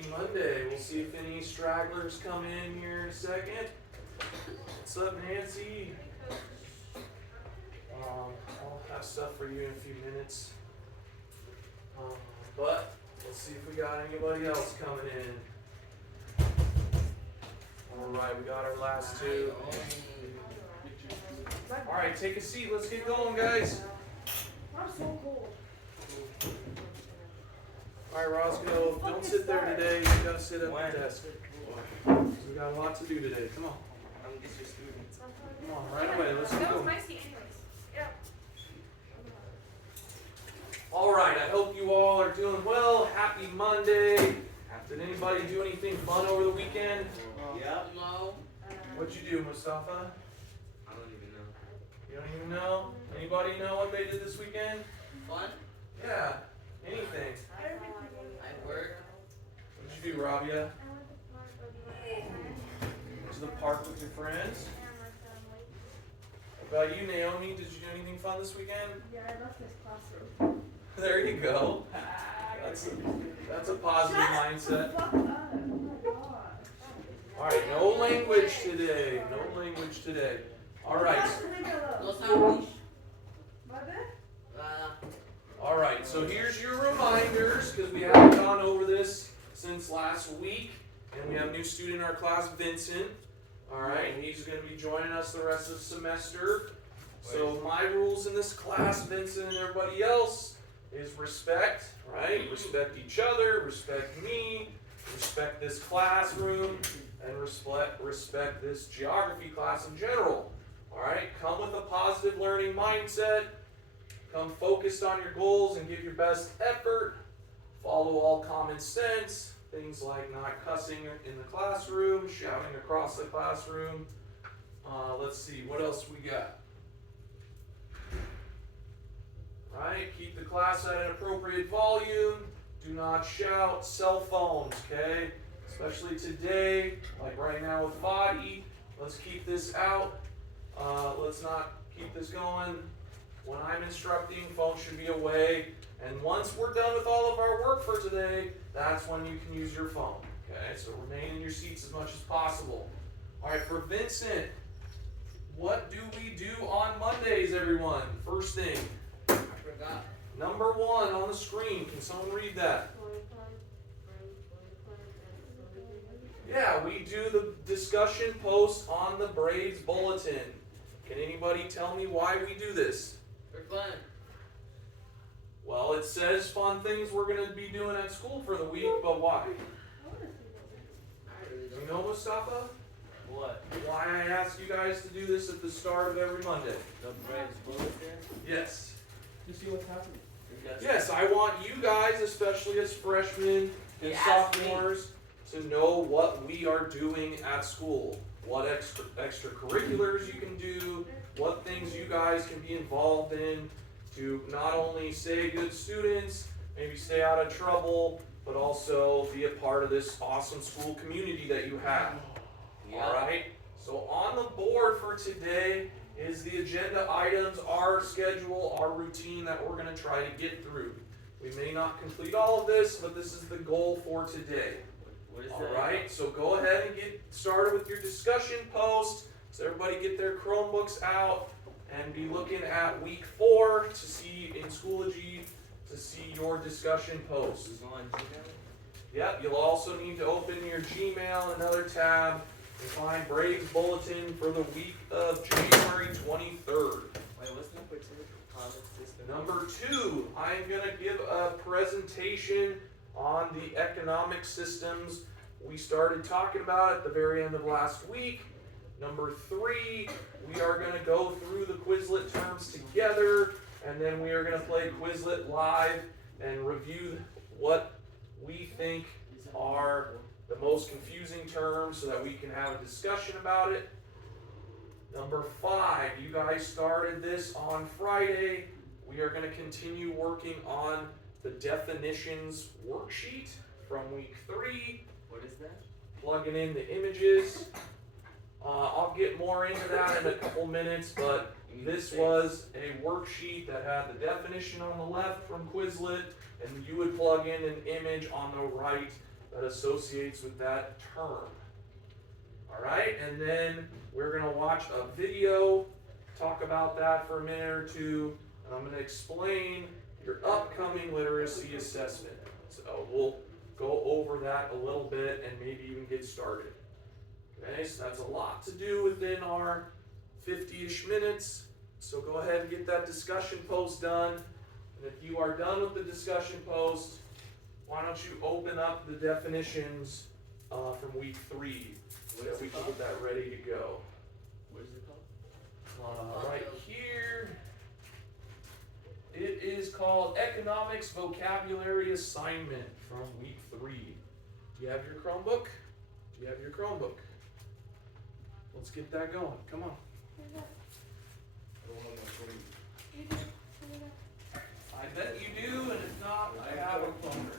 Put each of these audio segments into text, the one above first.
Happy Monday. We'll see if any stragglers come in here in a second. What's up, Nancy? I'll have stuff for you in a few minutes. But let's see if we got anybody else coming in. Alright, we got our last two. Alright, take a seat. Let's get going, guys. I'm so cold. Alright, Roscoe, don't sit there today. You gotta sit at the desk. We got a lot to do today. Come on. I'm just your student. Come on, right away. Let's That go. was my seat anyways. Yeah. Alright, I hope you all are doing well. Happy Monday. Did anybody do anything fun over the weekend? Yeah. No. What'd you do, Mustafa? I don't even know. You don't even know? Anybody know what they did this weekend? Fun? Yeah, anything. I work. What'd you do, Rabia? To the park with your friends? What about you, Naomi? Did you do anything fun this weekend? Yeah, I left this classroom. There you go. That's a positive mindset. Fuck up. Oh my god. Alright, no language today. No language today. Alright. No sandwich. Alright, so here's your reminders, because we haven't gone over this since last week. And we have a new student in our class, Vincent. Alright, he's going to be joining us the rest of the semester. So my rules in this class, Vincent and everybody else, is respect, right? Respect each other, respect me, respect this classroom, and respect this geography class in general. Alright, come with a positive learning mindset. Come focused on your goals and give your best effort. Follow all common sense. Things like not cussing in the classroom, shouting across the classroom. Let's see, what else we got? Right, keep the class at an appropriate volume. Do not shout. Cell phones, okay? Especially today, like right now with Fadi. Let's keep this out. Let's not keep this going. When I'm instructing, phones should be away. And once we're done with all of our work for today, that's when you can use your phone. Okay, so remain in your seats as much as possible. All right, for Vincent, what do we do on Mondays, everyone? First thing. I forgot. Number 1 on the screen. Can someone read that? Yeah, we do the discussion post on the Braids Bulletin. Can anybody tell me why we do this? For fun. Well, it says fun things we're going to be doing at school for the week, but why? I really Do don't you know, Mustafa? What? Why I ask you guys to do this at the start of every Monday? The Braves bulletin? Yes. To see what's happening. Yes, I want you guys, especially as freshmen and Yes, sophomores, to know what we are doing at school. What extracurriculars you can do, what things you guys can be involved in to not only stay good students, maybe stay out of trouble, but also be a part of this awesome school community that you have. Yeah. Alright? So on the board for today is the agenda items, our schedule, our routine that we're going to try to get through. We may not complete all of this, but this is the goal for today. What is that? Alright, so go ahead and get started with your discussion post. So everybody get their Chromebooks out and be looking at week 4 to see in Schoology to see your discussion post. Who's on Gmail? Yep, you'll also need to open your Gmail, another tab, and find Braves Bulletin for the week of January 23rd. Wait, what's number 2? Comment system. Number 2, I'm going to give a presentation on the economic systems we started talking about at the very end of last week. Number 3, we are going to go through the Quizlet terms together, and then we are going to play Quizlet live and review what we think are the most confusing terms so that we can have a discussion about it. Number 5, you guys started this on Friday. We are going to continue working on the definitions worksheet from week 3. What is that? Plugging in the images. I'll get more into that in a couple minutes, but this was a worksheet that had the definition on the left from Quizlet, and you would plug in an image on the right that associates with that term. Alright, and then we're going to watch a video, talk about that for a minute or two, and I'm going to explain your upcoming literacy assessment. So we'll go over that a little bit and maybe even get started. Okay, so that's a lot to do within our 50-ish minutes. So go ahead and get that discussion post done. And if you are done with the discussion post, why don't you open up the definitions from week 3 so that we can get that ready to go. What is it called? Right here, it is called Economics Vocabulary Assignment from week 3. Do you have your Chromebook? Do you have your Chromebook? Let's get that going. Come on. I bet you do, and if not, I have a phone.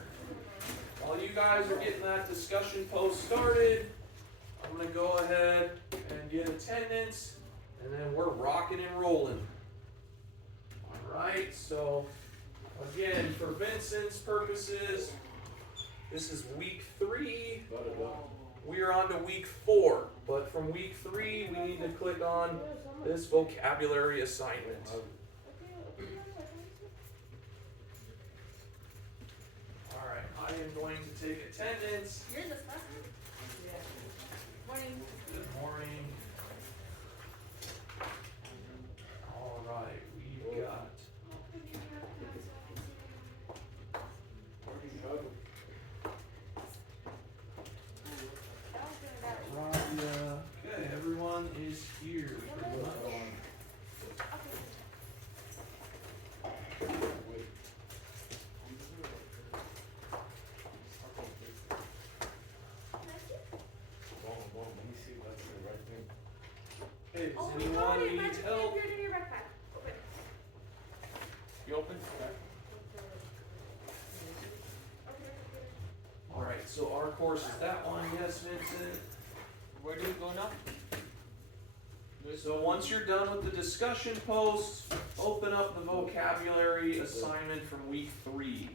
While you guys are getting that discussion post started, I'm going to go ahead and get attendance, and then we're rocking and rolling. Alright, so again, for Vincent's purposes, this is week 3. We are on to week 4, but from week 3, we need to click on this vocabulary assignment. Alright, I am going to take attendance. You're in this class? Yeah. Morning. Good morning. Alright, we've got okay, everyone is here pretty much. Hey, does Oh, anyone it need might be help? appeared in your backpack. Open. You open? Alright, so our course is that one, yes, Vincent? Where do you go now? So once you're done with the discussion post, open up the vocabulary assignment from week 3.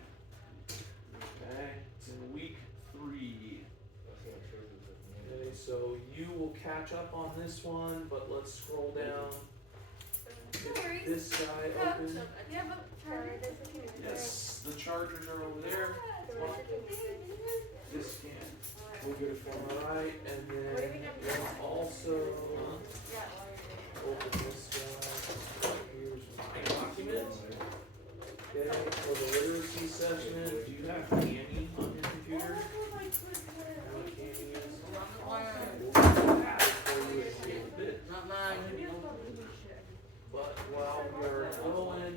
Okay, it's in week 3. Okay, so you will catch up on this one, but let's scroll down. No worries. Get this guy open. Yeah, but Yes, the chargers are over there. This can. Alright, and then we'll also open this guy. Here's my document. Okay, for the literacy assessment, do you have Candy on your computer? What Candy is? We'll add it for you in a little bit. Not mine. But while we are going,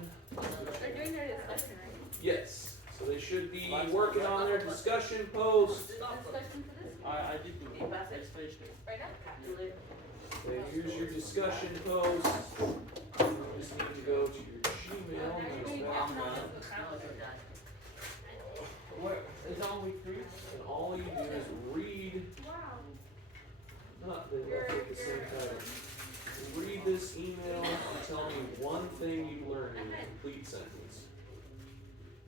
they're doing their discussion, right? yes, so they should be working on their discussion post. Discussion for this? I did do it. I just finished it. Right now? Okay, here's your discussion post. You just need to go to your Gmail. There's that. It's on week 3? And all you do is read, not the same title. Read this email and tell me one thing you learned in a complete sentence.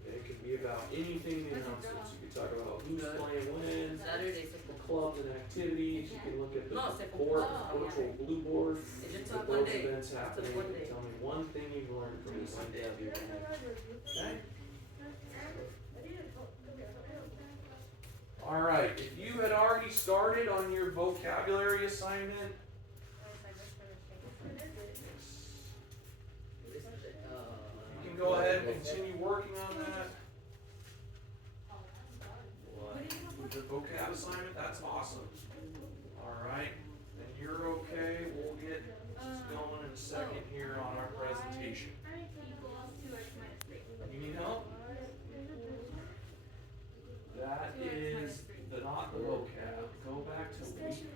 Okay, it could be about anything in the announcements. You could talk about who's playing when, the clubs and activities. You can look at the board, virtual blue board, with those events happening. And tell me one thing you've learned from this interview. Okay? Alright, if you had already started on your vocabulary assignment, you can go ahead and continue working on that. The vocab assignment, that's awesome. Alright, then you're okay. We'll get going in a second here on our presentation. You need help? That is not the vocab. Go back to week 3.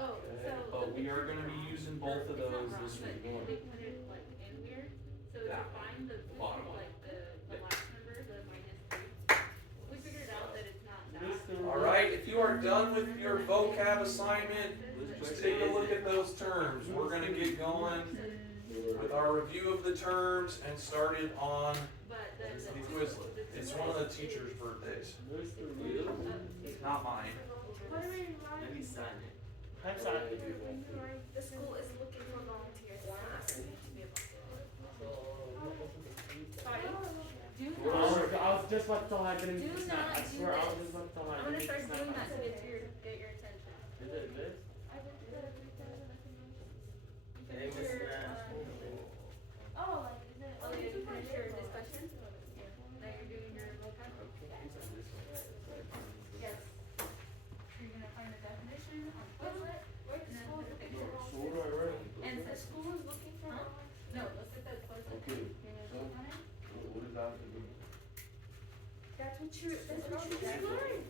Okay, but we are going to be using both of those this week. That one, the bottom one. Alright, if you are done with your vocab assignment, just take a look at those terms. We're going to get going with our review of the terms and started on the Quizlet. It's one of the teachers' birthdays. Mr. Will. Not mine. Let me sign it. I'm sorry. The school is looking for volunteers. Sorry. Do I was just about to tell her I didn't Do eat not snack. I do swear I was this. just about to tell her I I'm gonna didn't start eat snack. doing that to get your attention. Is it this? Hey, Miss oh, like, is it? Oh, you didn't finish your discussion? Now you're doing your vocab? Yes. You're gonna find a definition on Quizlet, and then put a picture. And the school is looking for, no, look at the Quizlet. Okay. You're gonna click on it. What does that have to do? That's what you just learned.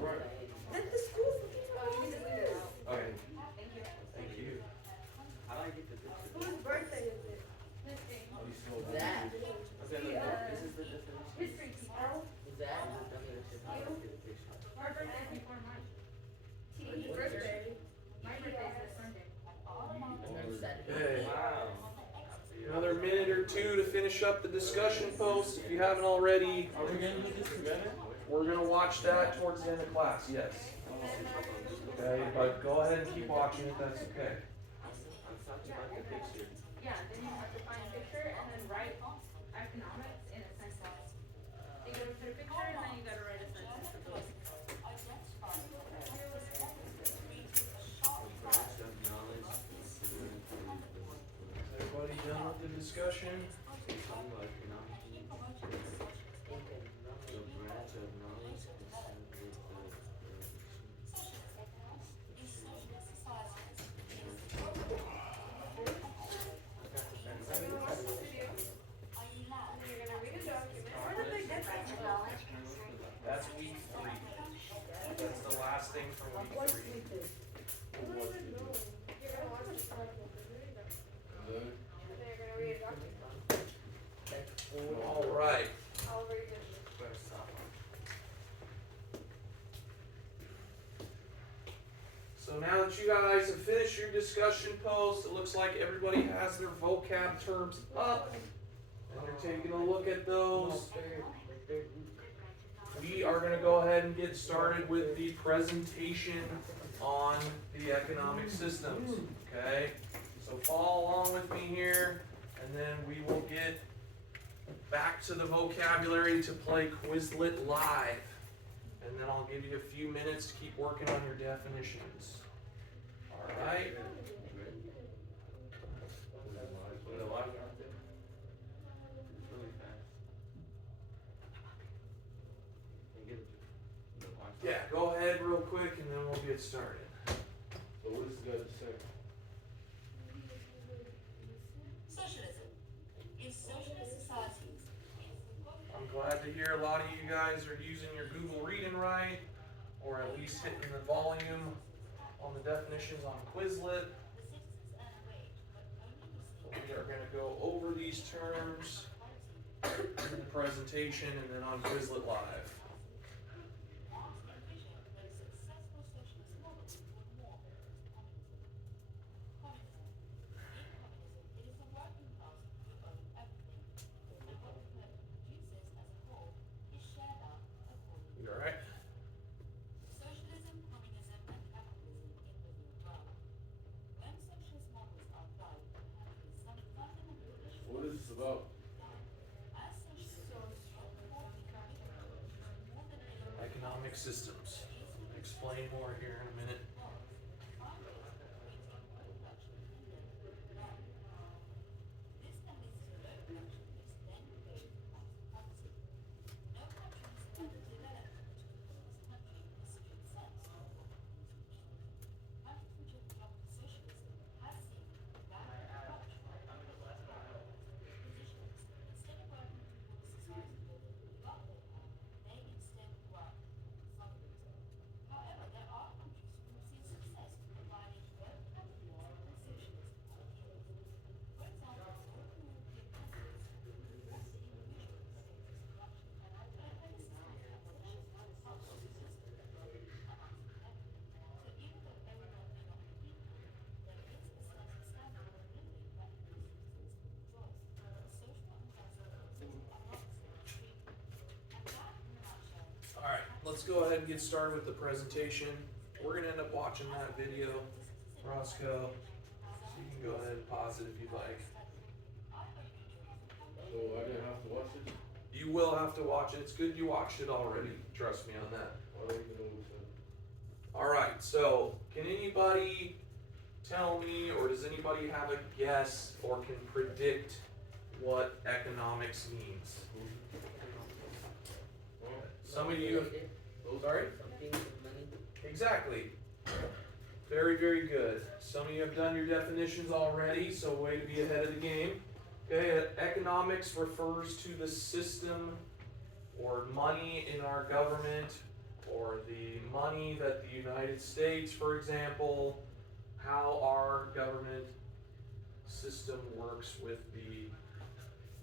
Right. That the school's looking for. Oh, you can just leave it out. Okay. Thank you. Thank you. How do I get the picture? Whose birthday is it? Miss Jane. That. Okay, look, this is the definition. History teacher. That. Her birthday's before mine. T. Birthday. My birthday's this Sunday. Okay. Wow. Another minute or two to finish up the discussion post. If you haven't already, Are we gonna do this together? we're gonna watch that towards the end of class. Yes. Okay, but go ahead and keep watching it. That's okay. I'm talking about the picture. Yeah, then you have to find a picture and then write economics in a sentence. You gotta put a picture and then you gotta write a sentence. Everybody done with the discussion? That's week 3. That's the last thing from week 3. All right. So now that you guys have finished your discussion post, it looks like everybody has their vocab terms up. And you're taking a look at those. We are going to go ahead and get started with the presentation on the economic systems. Okay? So follow along with me here, and then we will get back to the vocabulary to play Quizlet live. And then I'll give you a few minutes to keep working on your definitions. Alright? Yeah, go ahead real quick and then we'll get started. So what does this got to say? Socialism. In socialist societies, I'm glad to hear a lot of you guys are using your Google Reading right, or at least hitting the volume on the definitions on Quizlet. the citizens earn a wage, but only receive We are going to go over these terms in the presentation and then on Quizlet Live. Marx envisioned that a successful socialist model would morph into communism. Communism. In communism, it is the working class who own everything, and what the produces as a whole is shared out according You alright? Socialism, communism, and capitalism in review well. When socialist models are applied to countries, some fundamental issues What is this about? as socialists more than Economic systems. Explain more here in a minute. This can lead to low production, which then creates poverty. No country is underdeveloped which becomes country in a strict sense of what communism is. Countries which have adopted socialism have seen rapid corruption positions. Instead of working towards society building to develop their own, they instead work on communism. However, there are countries whose let's go ahead and get started with the presentation. We're gonna end up watching that video, Roscoe. So you can go ahead and pause it if you'd like. So I didn't have to watch it? You will have to watch it. It's good you watched it already. Trust me on that. I don't even know what's that. Alright, so can anybody tell me, or does anybody have a guess or can predict what economics means? Some of you, sorry? Something with money. Exactly. Very, very good. Some of you have done your definitions already, so way to be ahead of the game. Okay, economics refers to the system or money in our government, or the money that the United States, for example, how our government system works with the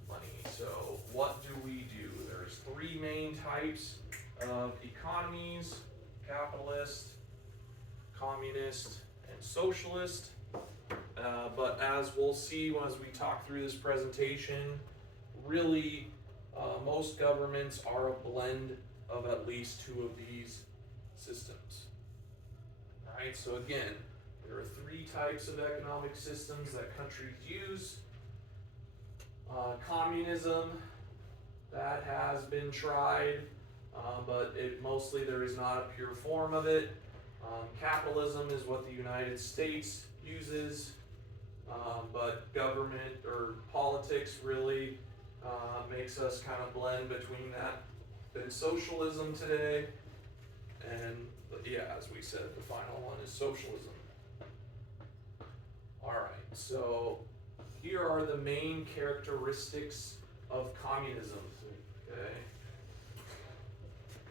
money. So what do we do? There's three main types of economies: capitalist, communist, and socialist. But as we'll see as we talk through this presentation, really most governments are a blend of at least two of these systems. Alright, so again, there are three types of economic systems that countries use. Communism, that has been tried, but mostly there is not a pure form of it. Capitalism is what the United States uses, but government or politics really makes us kind of blend between that and socialism today. And yeah, as we said, the final one is socialism. Alright, so here are the main characteristics of communism. Okay.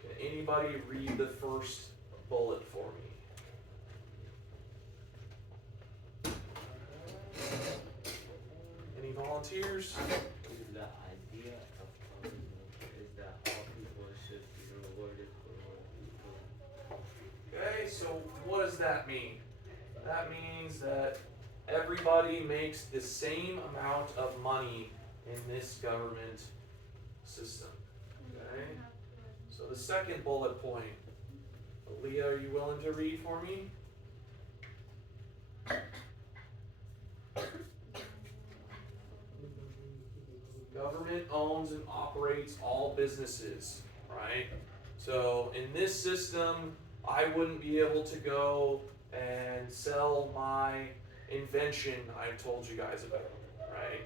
Can anybody read the first bullet for me? Any volunteers? The idea of communism is that all people should be rewarded for what people. Okay, so what does that mean? That means that everybody makes the same amount of money in this government system. Okay? So the second bullet point, Leah, are you willing to read for me? Government owns and operates all businesses, right? So in this system, I wouldn't be able to go and sell my invention I told you guys about, right?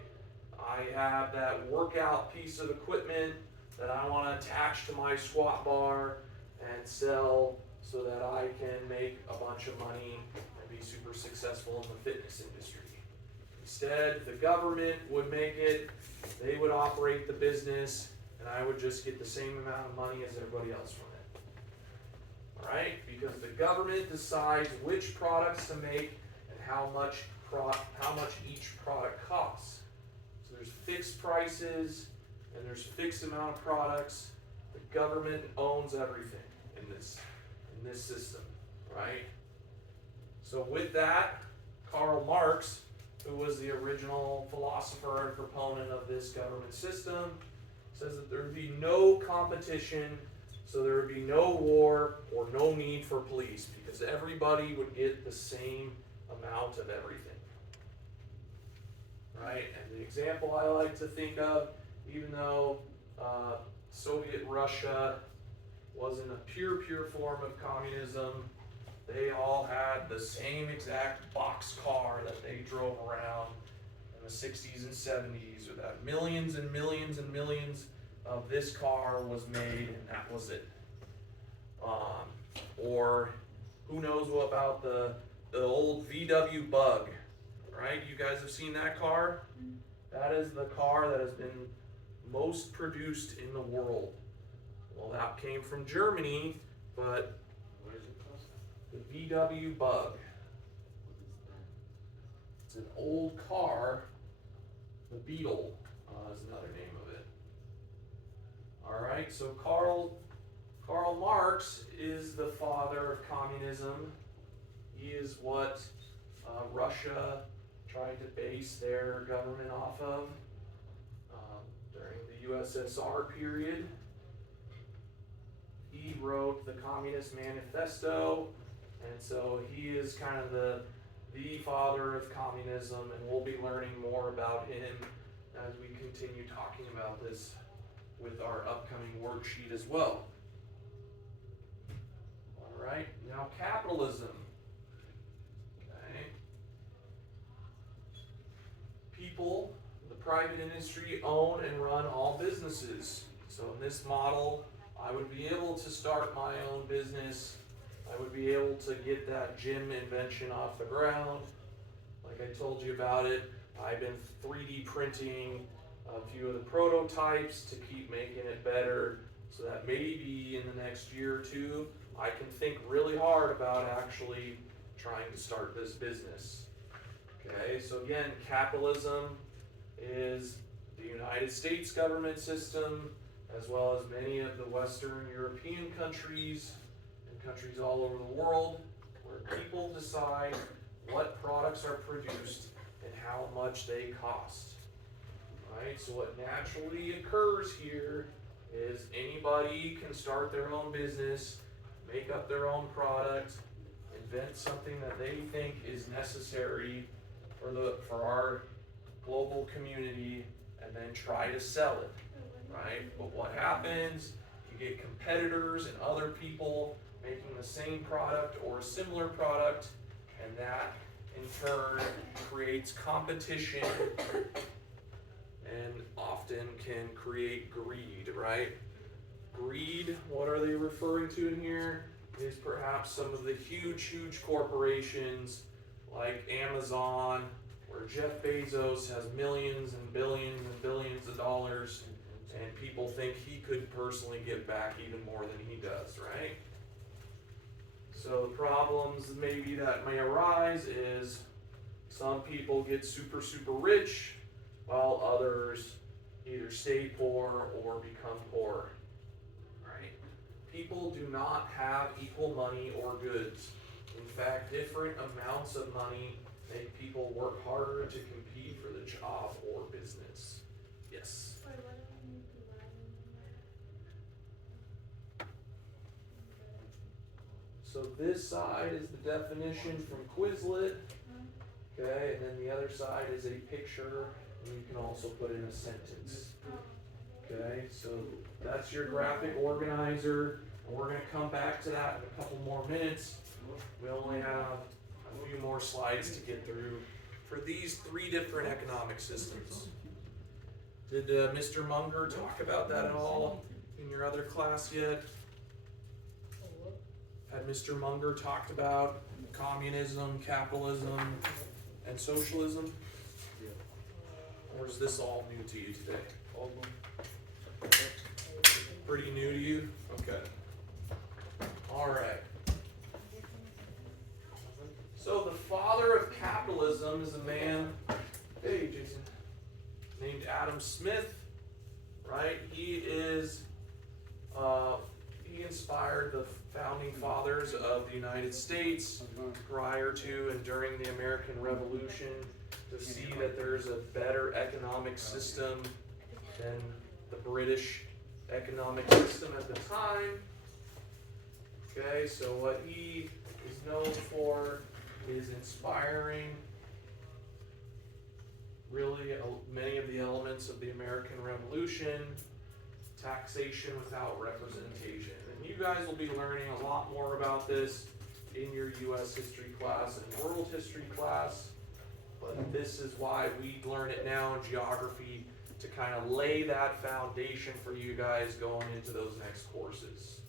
I have that workout piece of equipment that I want to attach to my squat bar and sell so that I can make a bunch of money and be super successful in the fitness industry. Instead, the government would make it, they would operate the business, and I would just get the same amount of money as everybody else from it. Alright? Because the government decides which products to make and how much each product costs. So there's fixed prices and there's fixed amount of products. The government owns everything in this system, right? So with that, Karl Marx, who was the original philosopher and proponent of this government system, says that there would be no competition, so there would be no war or no need for police, because everybody would get the same amount of everything. Right? And the example I like to think of, even though Soviet Russia wasn't a pure form of communism, they all had the same exact box car that they drove around in the 60s and 70s, or that millions and millions and millions of this car was made, and that was it. Or who knows what about the old VW Bug, right? You guys have seen that car? That is the car that has been most produced in the world. Well, that came from Germany, but What is it called? the VW Bug. It's an old car. The Beetle is another name of it. Alright, so Karl Marx is the father of communism. He is what Russia tried to base their government off of during the USSR period. He wrote the Communist Manifesto, and so he is kind of the father of communism, and we'll be learning more about him as we continue talking about this with our upcoming worksheet as well. All right, now capitalism. Okay. People, the private industry, own and run all businesses. So in this model, I would be able to start my own business. I would be able to get that gym invention off the ground. Like I told you about it, I've been 3D printing a few of the prototypes to keep making it better, so that maybe in the next year or two, I can think really hard about actually trying to start this business. Okay, so again, capitalism is the United States government system, as well as many of the Western European countries and countries all over the world, where people decide what products are produced and how much they cost. Right? So what naturally occurs here is anybody can start their own business, make up their own product, invent something that they think is necessary for our global community, and then try to sell it. Right? But what happens, you get competitors and other people making the same product or a similar product, and that in turn creates competition and often can create greed, right? Greed, what are they referring to in here? Is perhaps some of the huge corporations like Amazon, where Jeff Bezos has millions and billions of dollars, and people think he could personally give back even more than he does, right? So the problems maybe that may arise is some people get super rich, while others either stay poor or become poor, right? People do not have equal money or goods. In fact, different amounts of money make people work harder to compete for the job or business. Yes? So this side is the definition from Quizlet, okay, and then the other side is a picture, and you can also put in a sentence. Okay, so that's your graphic organizer, and we're going to come back to that in a couple more minutes. We only have a few more slides to get through for these three different economic systems. Did Mr. Munger talk about that at all in your other class yet? Had Mr. Munger talked about communism, capitalism, and socialism? Or is this all new to you today? Pretty new to you? Okay. Alright. So the father of capitalism is a man, hey Jason, named Adam Smith, right? He inspired the founding fathers of the United States prior to and during the American Revolution to see that there's a better economic system than the British economic system at the time. Okay, so what he is known for is inspiring really many of the elements of the American Revolution, taxation without representation. And you guys will be learning a lot more about this in your U.S. history class and world history class, but this is why we learn it now in geography, to kind of lay that foundation for you guys going into those next courses.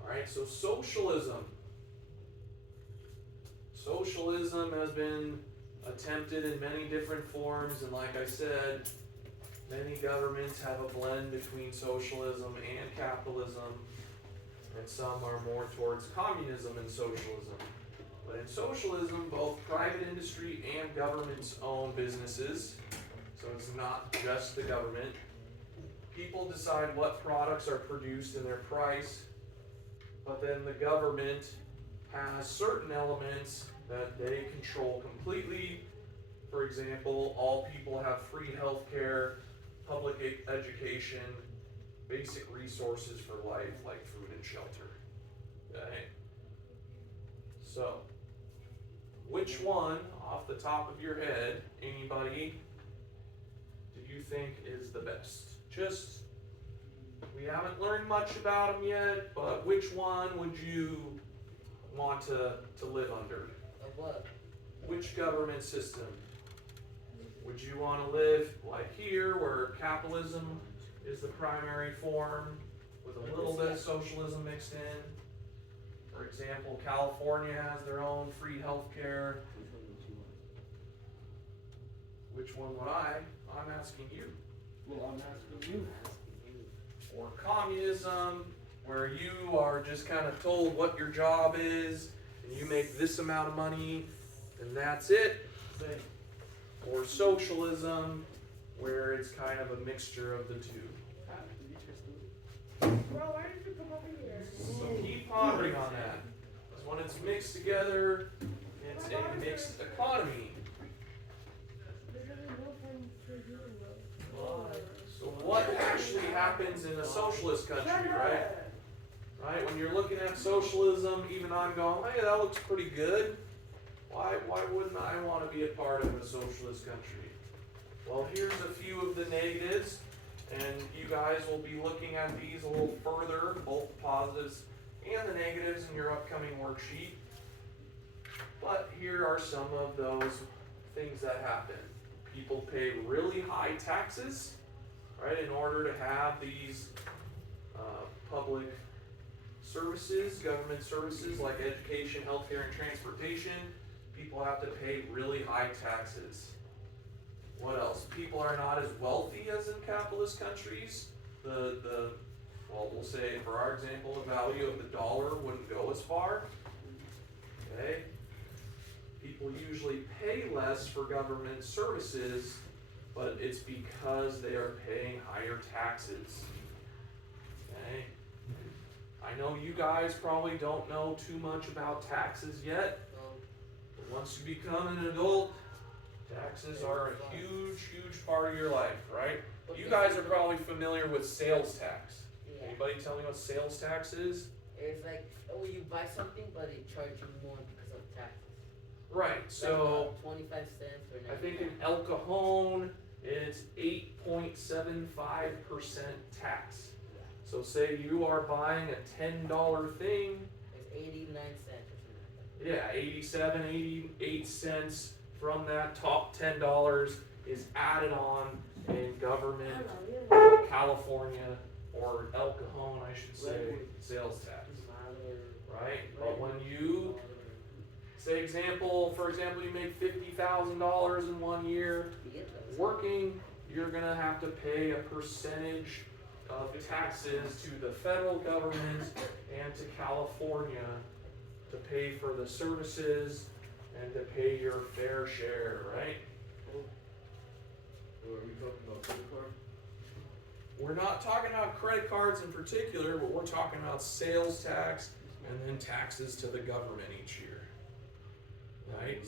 All right, so socialism. Socialism has been attempted in many different forms, and like I said, many governments have a blend between socialism and capitalism, and some are more towards communism and socialism. But in socialism, both private industry and governments own businesses, so it's not just the government. People decide what products are produced and their price, but then the government has certain elements that they control completely. For example, all people have free health care, public education, basic resources for life like food and shelter. Okay? So, which one, off the top of your head, anybody, do you think is the best? Just, we haven't learned much about them yet, but which one would you want to live under? Of what? Which government system? Would you want to live like here, where capitalism is the primary form, with a little bit of socialism mixed in? For example, California has their own free healthcare. Which one would I? I'm asking you. Well, I'm asking you. Or communism, where you are just kind of told what your job is, and you make this amount of money, and that's it. Or socialism, where it's kind of a mixture of the two. Bro, why did you come over here? So keep pondering on that. Because when it's mixed together, it's a mixed economy. There's only no time for you, bro. So what actually happens in a socialist country, right? Right? When you're looking at socialism, even I'm going, hey, that looks pretty good. Why wouldn't I want to be a part of a socialist country? Well, here's a few of the negatives, and you guys will be looking at these a little further, both the positives and the negatives in your upcoming worksheet. But here are some of those things that happen. People pay really high taxes, right, in order to have these public services, government services like education, healthcare, and transportation. People have to pay really high taxes. What else? People are not as wealthy as in capitalist countries. Well, we'll say, for our example, the value of the dollar wouldn't go as far. Okay? People usually pay less for government services, but it's because they are paying higher taxes. Okay? I know you guys probably don't know too much about taxes yet, but once you become an adult, taxes are a huge, huge part of your life, right? You guys are probably familiar with sales tax. Yeah. Anybody tell me what sales tax is? It's like, oh, you buy something, but they charge you more because of taxes. Right, so Like, 25 cents or 99. I think in El Cajon, it's 8.75% tax. So say you are buying a $10 thing, It's 89 cents or something like that. yeah, 87, 88 cents from that top $10 is added on in government, California, or El Cajon, I should say, sales tax, right? But when you, for example, you make $50,000 in 1 year, working, you're gonna have to pay a percentage of taxes to the federal government and to California to pay for the services and to pay your fair share, right? Are we talking about credit card? We're not talking about credit cards in particular, but we're talking about sales tax and then taxes to the government each year, right?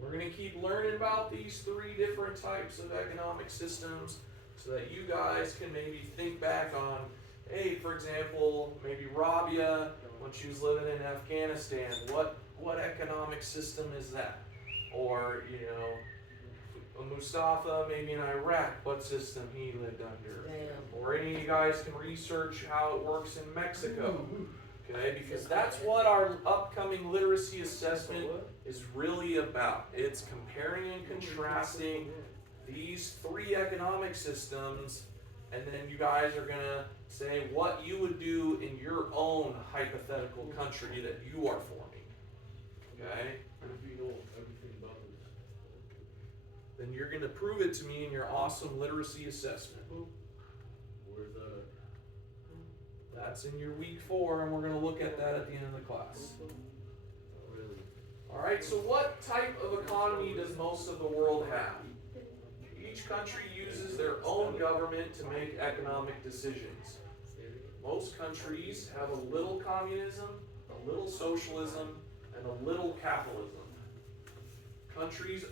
We're going to keep learning about these three different types of economic systems so that you guys can maybe think back on, hey, for example, maybe Rabia, when she was living in Afghanistan, what economic system is that? Or, Mustafa, maybe in Iraq, what system he lived under? Damn. Or any of you guys can research how it works in Mexico. Okay, because that's what our upcoming literacy assessment is really about. It's comparing and contrasting these three economic systems, and then you guys are gonna say what you would do in your own hypothetical country that you are forming. Okay? What if you know everything about this? Then you're gonna prove it to me in your awesome literacy assessment. Where's that at? That's in your week 4, and we're gonna look at that at the end of the class. Really? Alright, so what type of economy does most of the world have? Each country uses their own government to make economic decisions. Most countries have a little communism, a little socialism, and a little capitalism. Countries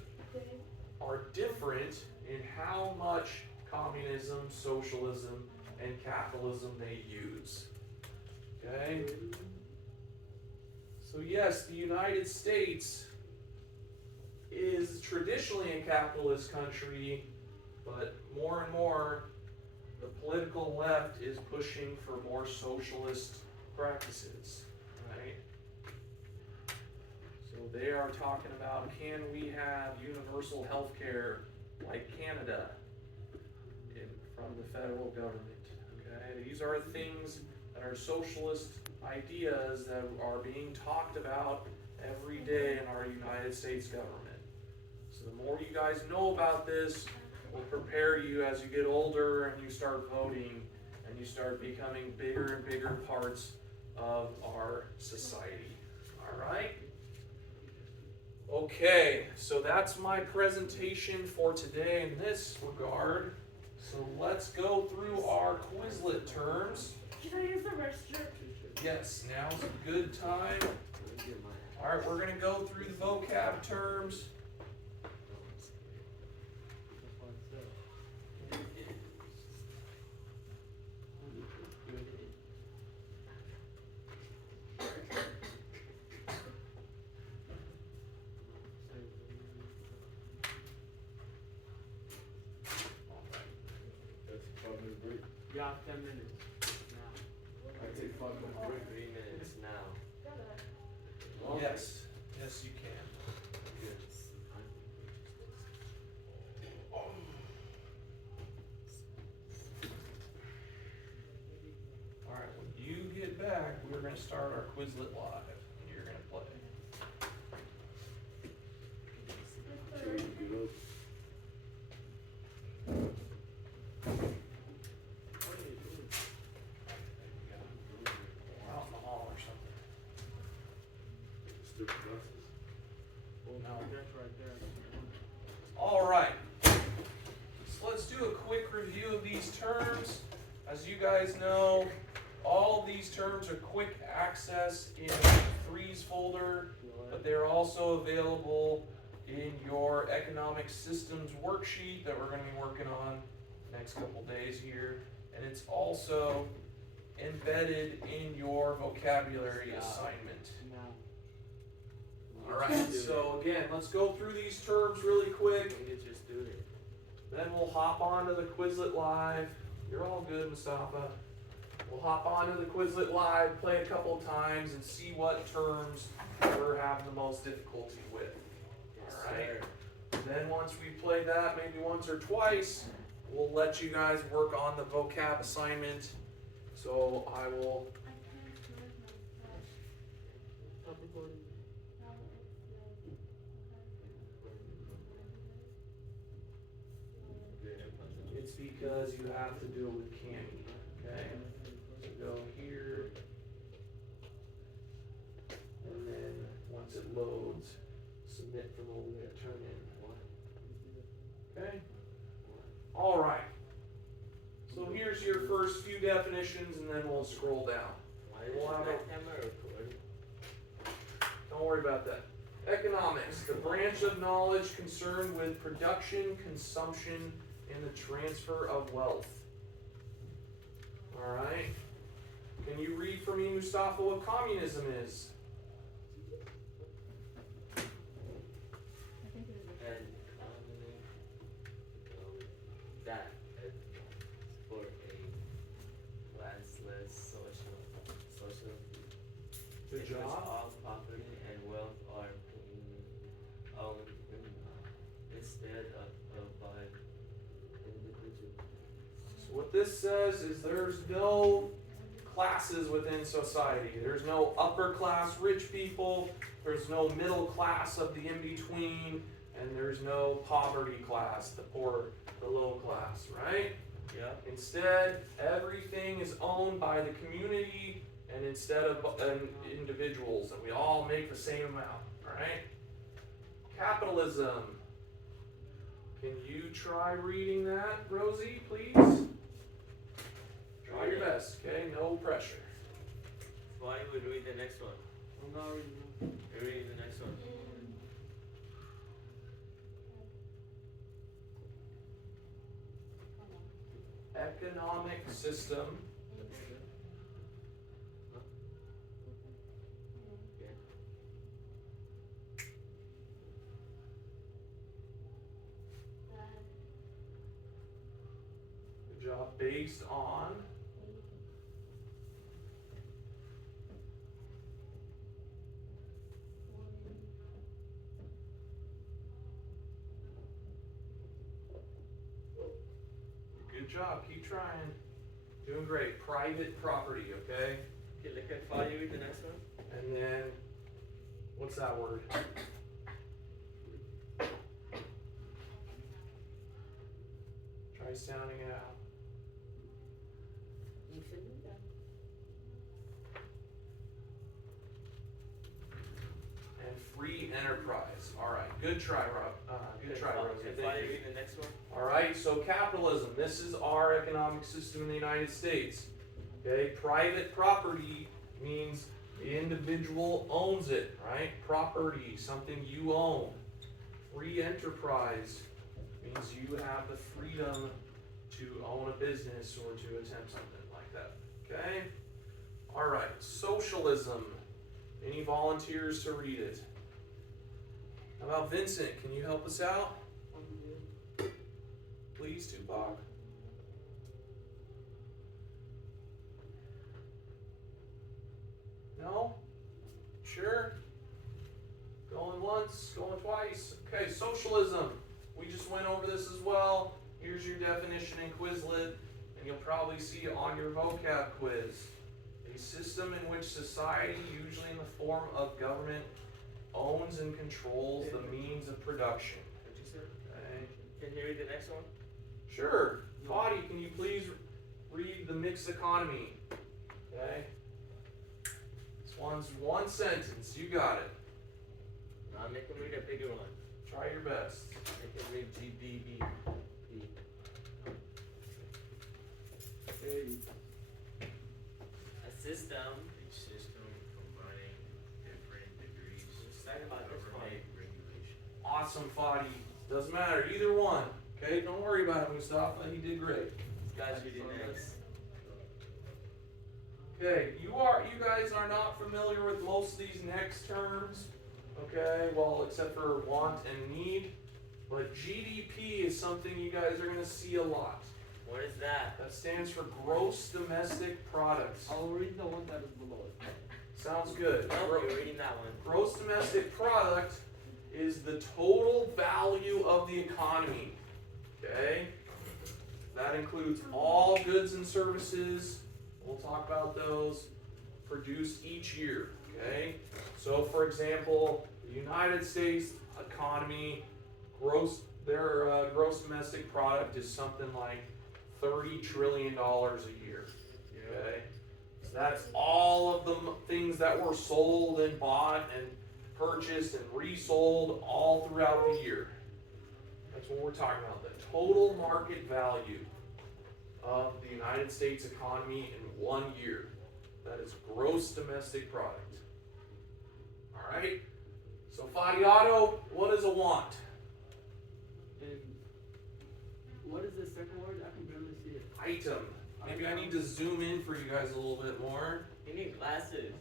are different in how much communism, socialism, and capitalism they use. Okay? So yes, the United States is traditionally a capitalist country, but more and more the political left is pushing for more socialist practices, right? So they are talking about, can we have universal health care like Canada from the federal government? Okay, these are things that are socialist ideas that are being talked about every day in our United States government. So the more you guys know about this will prepare you as you get older and you start voting and you start becoming bigger and bigger parts of our society. All right? Okay, so that's my presentation for today in this regard. So let's go through our Quizlet terms. Can I use the restroom? Yes, now's a good time. All right, we're going to go through the vocab terms. That's a 5-minute break. You have 10 minutes now. I take 5-minute break. 3 minutes now. Yes, yes, you can. Good. All right, when you get back, we're going to start our Quizlet Live, and you're going to play. Change it up. Out in the hall or something. Still glasses. No. That's right there. All right. So let's do a quick review of these terms. As you guys know, all of these terms are quick access in the Threes folder, but they're also available in your economic systems worksheet that we're going to be working on next couple days here. And it's also embedded in your vocabulary assignment. All right, so again, let's go through these terms really quick. You can just do it. Then we'll hop on to the Quizlet Live. You're all good, Mustafa. We'll hop on to the Quizlet Live, play a couple times, and see what terms we're having the most difficulty with. All right. Then once we play that, maybe once or twice, we'll let you guys work on the vocab assignment. So I will. Stop recording. It's because you have to do it with Cami. Okay. So go here, and then once it loads, submit for the turn in. Okay. All right. So here's your first few definitions, and then we'll scroll down. Why is We'll have that camera recording? Don't worry about that. Economics, the branch of knowledge concerned with production, consumption, and the transfer of wealth. All right. Can you read for me, Mustafa, what communism is? And that for a classless social Good in which job. all property and wealth are owned instead of by individuals. So what this says is there's no classes within society. There's no upper class rich people, there's no middle class of the in-between, and there's no poverty class, the poor, the low class, right? Yeah. Instead, everything is owned by the community and instead of individuals, and we all make the same amount, right? Capitalism. Can you try reading that, Rosie, please? Try your best, okay? No pressure. Why would read the next one? I'm not reading. You're reading the next one. economic system good job, based on good job, keep trying. Doing great. Private property, okay? Okay, look at follow you with the next one. And then, what's that word? Try sounding it out. You should do that. And free enterprise. All right, good try, Rob. Good try, Rosie. Okay, Thank follow you. you with the next one. All right, so capitalism. This is our economic system in the United States. Okay, private property means the individual owns it, right? Property, something you own. Free enterprise means you have the freedom to own a business or to attempt something like that. Okay? All right, socialism. Any volunteers to read it? How about Vincent? Can you help us out? Please, Tupac. No? Sure? Going once, going twice. Okay, socialism. We just went over this as well. Here's your definition in Quizlet, and you'll probably see it on your vocab quiz. A system in which society, usually in the form of government, owns and controls the means of production. What you said? Okay? Can you read the next one? Sure. Fadi, can you please read the mixed economy? Okay? This one's one sentence. You got it. Now make him read a bigger one. Try your best. Make him read GDP. Hey, A system. A system combining different degrees Just talking about of this one. government regulation. Awesome, Fadi. Doesn't matter. Either one. Okay? Don't worry about it, Mustafa. He did great. This guy's reading next. Okay, you guys are not familiar with most of these next terms. Okay, well, except for want and need. But GDP is something you guys are gonna see a lot. What is that? That stands for gross domestic products. I'll read the one that is below it. Sounds good. Nope, you're reading that one. Gross domestic product is the total value of the economy. Okay? That includes all goods and services. We'll talk about those produced each year. Okay? So, for example, the United States economy, their gross domestic product is something like $30 trillion a year. Okay? So that's all of the things that were sold and bought and purchased and resold all throughout the year. That's what we're talking about. The total market value of the United States economy in 1 year. That is gross domestic product. Alright? So Fadiato, what is a want? And what is the second word? I can barely see it. Item. Maybe I need to zoom in for you guys a little bit more. You need glasses.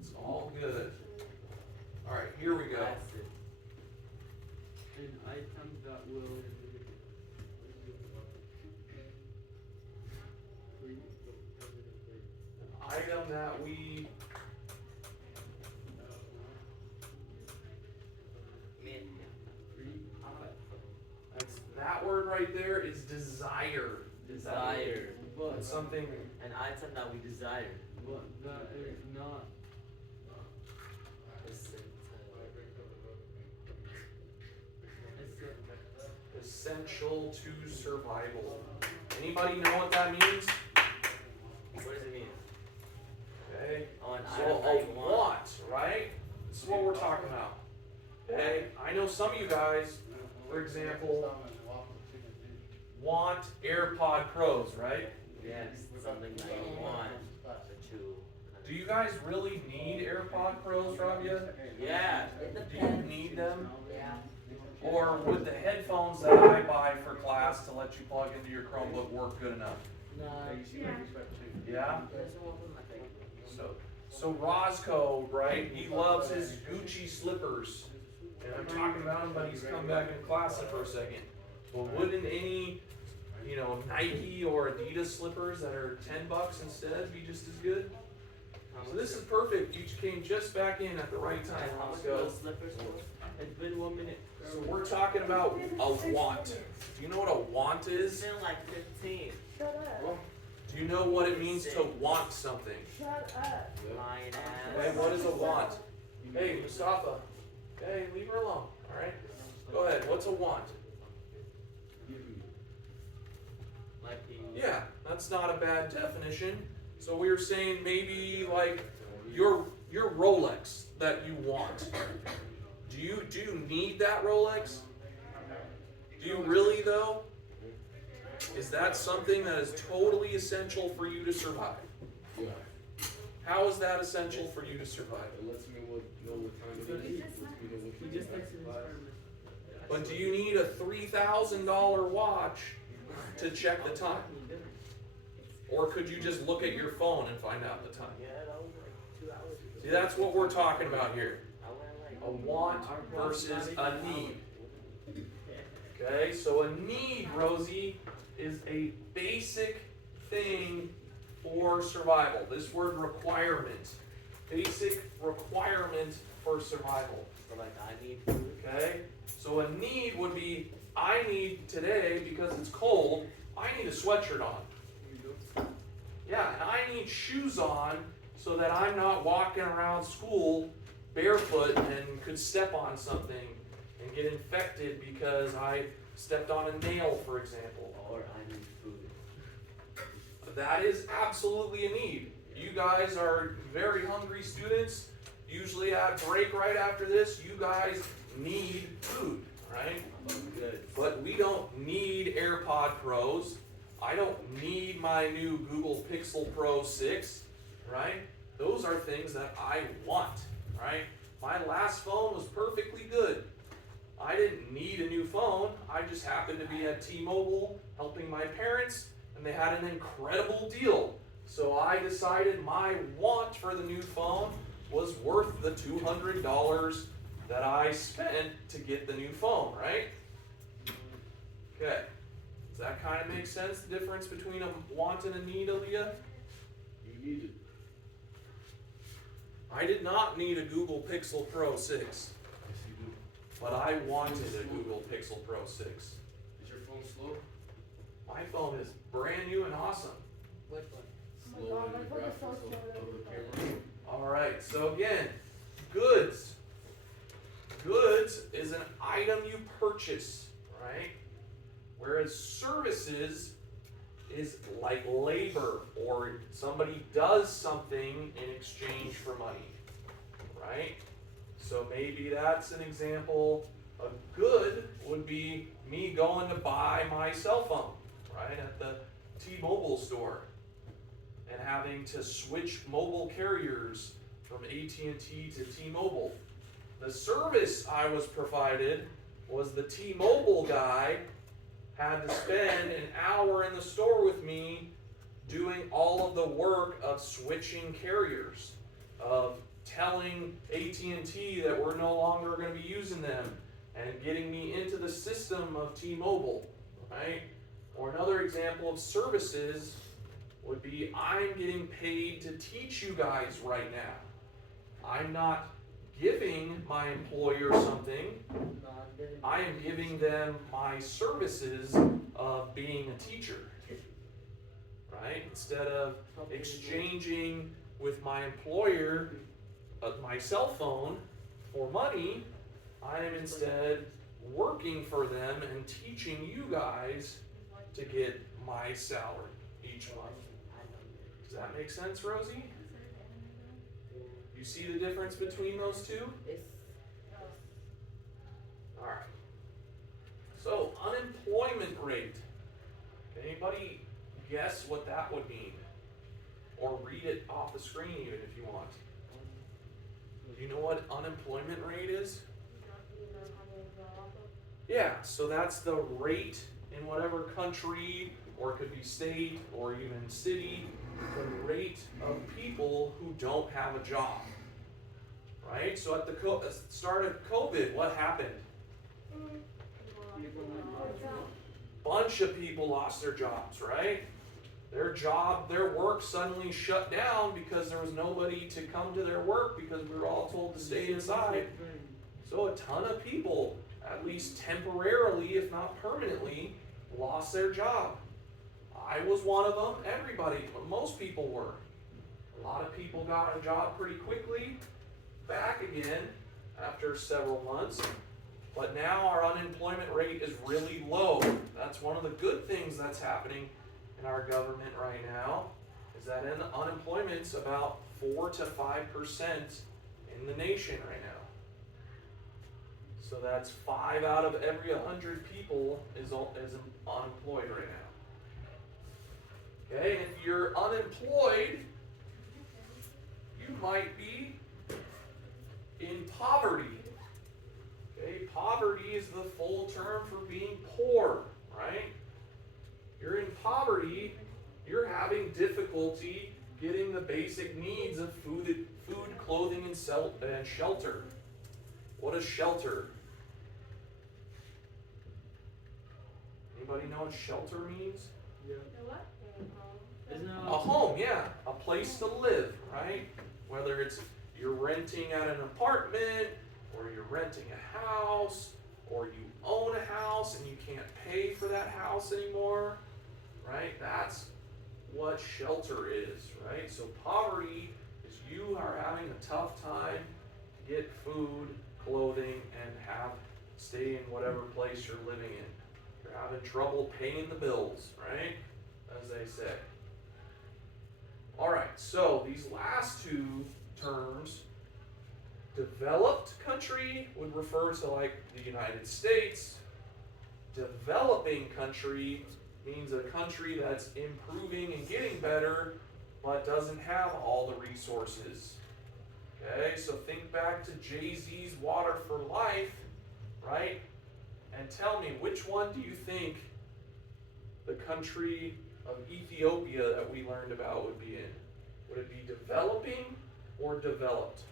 It's all good. Alright, here we go. Glasses. An item that will. An item that we that word right there is desire. Desire. But It's something An item that we desire. that is not. essential to survival. Anybody know what that means? What does it mean? Okay. Oh, an So item a that you want. want, right? This is what we're talking about. Okay. I know some of you guys, for example, want AirPod Pros, right? Yes, something that you want. But you. Do you guys really need AirPod Pros, Rabia? Yeah. Do you need them? Or would the headphones that I buy for class class to let you plug into your Chromebook work good enough? Nah, Yeah? there's one from my thing. So Roscoe, right, he loves his Gucci slippers. And I'm talking about him, but he's come back in class for a second. But wouldn't any, Nike or Adidas slippers that are $10 instead be just as good? So this is perfect. You came just back in at the right time, How much Roscoe. those slippers for? It's been 1 minute. So we're talking about a want. Do you know what a want It's is? been like 15. Shut up. Do you know what it means to want something? Shut up. Lying Hey, ass. what is a want? Hey, Mustafa. Hey, leave her alone, alright? Go ahead, what's a want? Like he. Yeah, that's not a bad definition. So we were saying maybe like your Rolex that you want. Do you need that Rolex? Do you really though? Is that something that is totally essential for you to survive? Yeah. How is that essential for you to survive? It lets me know what time it is. Lets me know what He to just do texted his class. friend. But do you need a $3,000 watch to check the time? Or could you just look at your phone and find out the time? Yeah, that was like 2 hours ago. See, that's what we're talking about here. I went like. A want versus a need. Okay, so a need, Rosie, is a basic thing for survival. This word requirement. Basic requirement for survival. So like I need food. Okay? So a need would be, I need today, because it's cold, I need a sweatshirt on. Yeah, and I need shoes on so that I'm not walking around school barefoot and could step on something and get infected because I stepped on a nail, for example. Or I need food. That is absolutely a need. You guys are very hungry students. Usually at break right after this, you guys need food, right? Good. But we don't need AirPod Pros. I don't need my new Google Pixel Pro 6, right? Those are things that I want, right? My last phone was perfectly good. I didn't need a new phone. I just happened to be at T-Mobile helping my parents, and they had an incredible deal. So I decided my want for the new phone was worth the $200 that I spent to get the new phone, right? Okay. Does that kind of make sense, the difference between a want and a need, Aaliyah? You need it. I did not need a Google Pixel Pro 6, Yes, you do. but I wanted a Google Pixel Pro 6. Is your phone slow? My phone is brand new and awesome. Which one? Oh my Slow God, in my the phone is so graphics slow of the that camera? Alright, so again, goods. Goods is an item you purchase, right? Whereas services is like labor, or somebody does something in exchange for money, right? So maybe that's an example. A good would be me going to buy my cell phone, right, at the T-Mobile store, and having to switch mobile carriers from AT&T to T-Mobile. The service I was provided was the T-Mobile guy had to spend an hour in the store with me doing all of the work of switching carriers, of telling AT&T that we're no longer going to be using them, and getting me into the system of T-Mobile, right? Or another example of services would be I'm getting paid to teach you guys right now. I'm not giving my employer something. No, I'm getting. I am giving them my services of being a teacher, right? Instead of exchanging with my employer my cell phone for money, I am instead working for them and teaching you guys to get my salary each month. Does that make sense, Rosie? You see the difference between those two? It's. Alright. So, unemployment rate. Can anybody guess what that would mean? Or read it off the screen even if you want. Do you know what unemployment rate is? Yeah, so that's the rate in whatever country, or it could be state, or even city, the rate of people who don't have a job. Right? So at the start of COVID, what happened? Bunch of people lost their jobs, right? Their work suddenly shut down because there was nobody to come to their work because we were all told to stay inside. So a ton of people, at least temporarily, if not permanently, lost their job. I was one of them. Everybody, most people were. A lot of people got a job pretty quickly, back again after several months. But now our unemployment rate is really low. That's one of the good things that's happening in our government right now, is that unemployment's about 4 to 5% in the nation right now. So that's 5 out of every 100 people is unemployed right now. Okay, and if you're unemployed, you might be in poverty. Okay, poverty is the full term for being poor, right? You're in poverty, you're having difficulty getting the basic needs of food, clothing, and shelter. What is shelter? Anybody know what shelter means? Yeah. Isn't it A home, yeah. A place to live, right? Whether it's you're renting at an apartment, or you're renting a house, or you own a house and you can't pay for that house anymore, right? That's what shelter is, right? So poverty is you are having a tough time to get food, clothing, and stay in whatever place you're living in. You're having trouble paying the bills, right? As they say. All right, so these last two terms, developed country would refer to like the United States. Developing country means a country that's improving and getting better, but doesn't have all the resources. Okay, so think back to Jay-Z's Water for Life, right? And tell me, which one do you think the country of Ethiopia that we learned about would be in? Would it be developing or developed?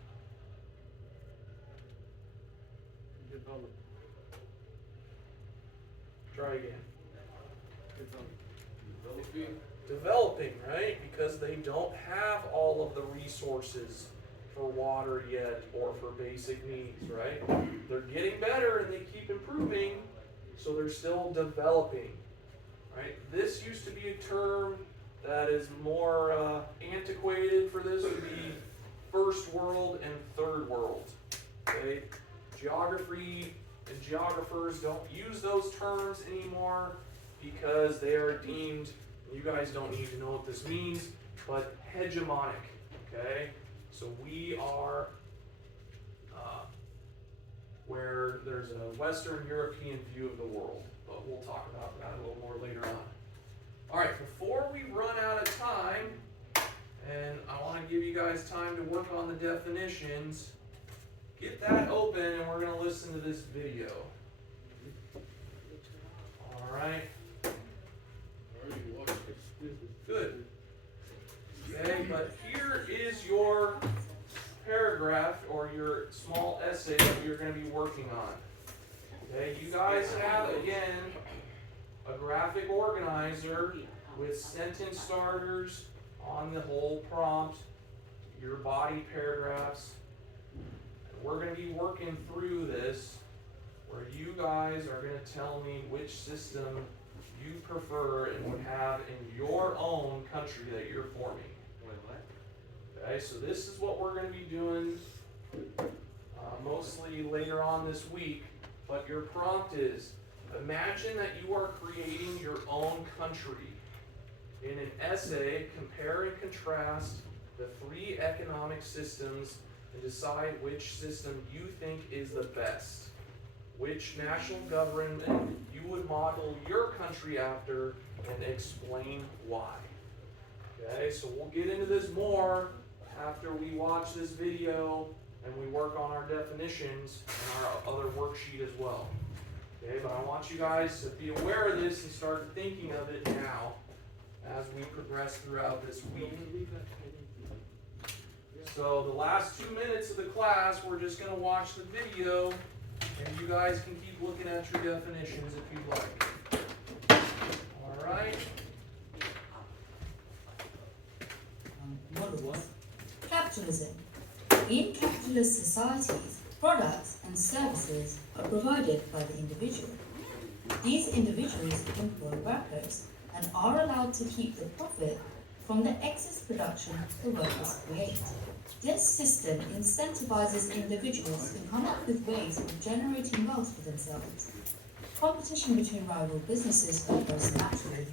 develop? Try again. Developing. Developing, right? Because they don't have all of the resources for water yet or for basic needs, right? They're getting better and they keep improving, so they're still developing, right? This used to be a term that is more antiquated for this, would be first world and third world, okay? Geography and geographers don't use those terms anymore because they are deemed, you guys don't need to know what this means, but hegemonic, okay? So we are where there's a Western European view of the world, but we'll talk about that a little more later on. All right, before we run out of time, and I want to give you guys time to work on the definitions, get that open and we're going to listen to this video. All right. I already watched it. Good. Okay, but here is your paragraph or your small essay that you're going to be working on. Okay, you guys have, again, a graphic organizer with sentence starters on the whole prompt, your body paragraphs. And we're going to be working through this where you guys are going to tell me which system you prefer and would have in your own country that you're forming. Wait, what? Okay, so this is what we're going to be doing mostly later on this week, but your prompt is, imagine that you are creating your own country. In an essay, compare and contrast the 3 economic systems and decide which system you think is the best. Which national government you would model your country after and explain why. Okay, so we'll get into this more after we watch this video and we work on our definitions and our other worksheet as well. Okay, but I want you guys to be aware of this and start thinking of it now as we progress throughout this week. So the last 2 minutes of the class, we're just going to watch the video, and you guys can keep looking at your definitions if you'd like. All right. Models. Capitalism. In capitalist societies, products and services are provided by the individual. These individuals employ workers and are allowed to keep the profit from the excess production the workers create. This system incentivizes individuals to come up with ways of generating wealth for themselves. Competition between rival businesses occurs naturally